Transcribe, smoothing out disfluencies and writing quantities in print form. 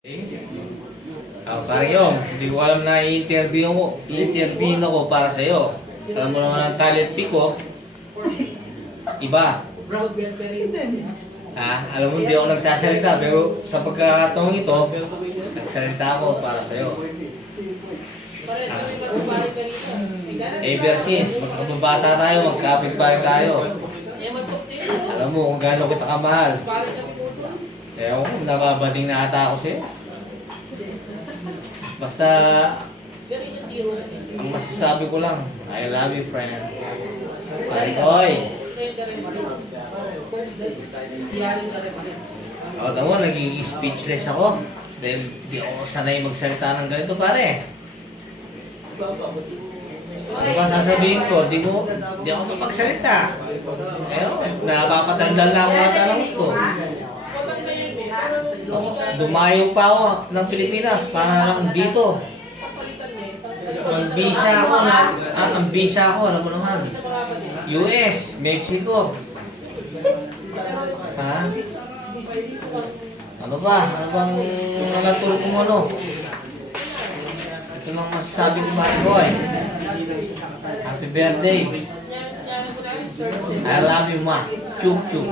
Parang yun, hindi ko alam na i-interview ako para sa'yo. Alam mo naman ang talent pick ko, iba. Alam mo, hindi ako nagsasalita, pero sa pagkakataong ito, nagsalita ako para sa'yo. Ever since, magkababata tayo, magkapit pa rin tayo. Alam mo kung gaano kita kamahal. Kaya ako, nababading na ata ako sa'yo. Basta, ang masasabi ko lang, I love you, friend. Pantoy! Ako mo, naging speechless ako. Dahil di ako sanay magsalita ng ganito, pare. Ano ba sasabihin ko? Di ako magsalita. Napapatandal na ako ata ng gusto. Dumayo pa ako ng Pilipinas para lang dito. Ang visa ako, alam mo naman. US, Mexico. Ha? Ano ba? Ano bang nalaturo ko mo ano? Ito lang masasabi ko mga boy. Happy birthday. I love you, ma. Chuk chuk.